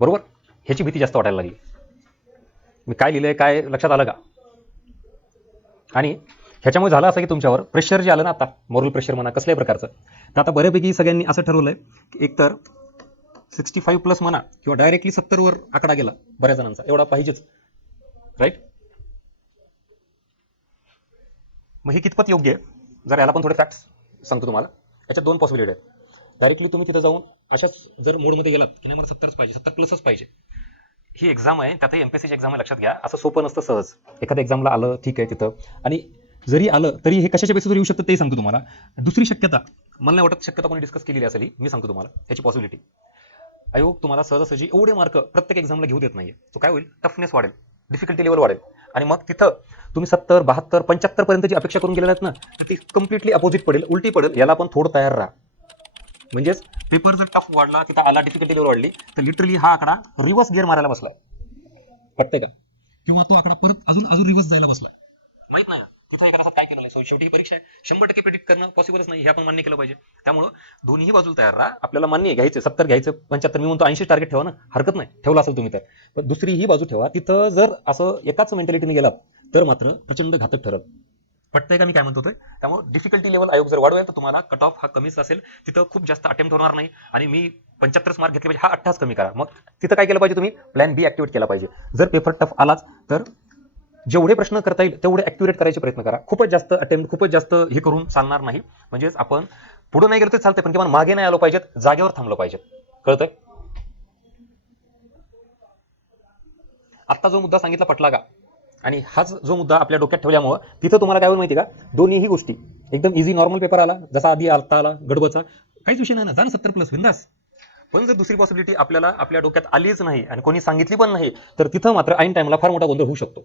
बरोबर, ह्याची भीती जास्त वाटायला लागली. मी काय लिहिलंय काय लक्षात आलं का? आणि ह्याच्यामुळे झालं असं की तुमच्यावर प्रेशर जे आलं ना, आता मॉरल प्रेशर म्हणा कसल्याही प्रकारचं, तर आता बऱ्यापैकी सगळ्यांनी असं ठरवलंय की एकतर 65+ म्हणा किंवा डायरेक्टली 70वर आकडा गेला बऱ्याच जणांचा, एवढा पाहिजेच, राईट? मग हे कितपत योग्य आहे? जर याला पण थोडे फॅक्ट्स सांगतो तुम्हाला. याच्यात दोन पॉसिबिलिटी आहेत. डायरेक्टली तुम्ही तिथं जाऊन अशाच जर मोडमध्ये गेलात की नाही मला 70च पाहिजे, 70+ पाहिजे, ही एक्झाम आहे, त्यातही एमपीएससीची एक्झाम आहे, लक्षात घ्या. असं सोपं नसतं सहज. एखाद्या एक्झामला आलं ठीक आहे तिथं, आणि जरी आलं तरी हे कशाच्या बेसिसवर येऊ शकतं तेही सांगतो तुम्हाला. दुसरी शक्यता, मला नाही वाटत शक्यता कोणी डिस्कस केलेली असेल, मी सांगतो तुम्हाला याची पॉसिबिलिटी. आयोग तुम्हाला सहजासहजी एवढे मार्क प्रत्येक एक्झामला घेऊ देत नाहीये. तो काय होईल, टफनेस वाढेल, डिफिकल्टी लेवल वाढेल, आणि मग तिथं तुम्ही 70, 72, 75 पर्यंतची अपेक्षा करून गेलेलात ना, तर ती कम्प्लिटली अपोजिट पडेल, उलटी पडेल. याला पण थोडं तयार राहा. म्हणजेच पेपर जर टफ वाढला, तिथं आला, डिफिकल्टी लेवल वाढली, तर लिटरली हा आकडा रिव्हर्स गिअर मारायला बसलाय. पटतंय का? किंवा तो आकडा परत अजून रिव्हर्स जायला बसलाय. माहित नाही ना तिथं एका तासात काय केलं नाही. शेवटी ही परीक्षा आहे, 100% प्रेडिक्ट करणं पॉसिबलच नाही, हे आपण मान्य केलं पाहिजे. त्यामुळं दोन्ही बाजूला तयार राहा. आपल्याला मान्य आहे घ्यायचं 70, घ्यायचं 75, मी म्हणतो 80 टार्गेट ठेवा ना, हरकत नाही, ठेवला असेल तुम्ही तर. पण दुसरी ही बाजू ठेवा, तिथं जर असं एकाच मेंटॅलिटीने गेलात तर मात्र प्रचंड घातक ठरत. पटतंय का मी काय म्हणतोय? त्यामुळे डिफिकल्टी लेवल आयोग जर वाढवेल तर तुम्हाला कट ऑफ हा कमीच असेल, तिथं खूप जास्त अटेम्प्ट होणार नाही. आणि मी 75 मार्क घेतले पाहिजे, हा 28 कमी करा. मग तिथं काय केलं पाहिजे, तुम्ही प्लॅन बी ऍक्टिव्हेट केला पाहिजे. जर पेपर टफ आलाच तर जेवढे प्रश्न करता येईल तेवढे ऍक्युरेट करायचे प्रयत्न करा. खूपच जास्त अटेम्प्ट, खूपच जास्त हे करून चालणार नाही. म्हणजेच आपण पुढे नाही गेलो तर चालतंय, पण किंवा मागे नाही आलो पाहिजेत, जागेवर थांबलो पाहिजे. कळतंय? आत्ता जो मुद्दा सांगितला पटला का? आणि हाच जो मुद्दा आपल्या डोक्यात ठेवल्यामुळं तिथं तुम्हाला काय होईल माहिती का, दोन्हीही गोष्टी एकदम इझी, नॉर्मल पेपर आला जसा आधी आला गडबडचा, काहीच विषय नाही ना, जा ना 70+ बिंदास. पण जर दुसरी पॉसिबिलिटी आपल्याला आपल्या डोक्यात आलीच नाही आणि कोणी सांगितली पण नाही, तर तिथं मात्र ऐन टाइमला फार मोठा गोंधळ होऊ शकतो.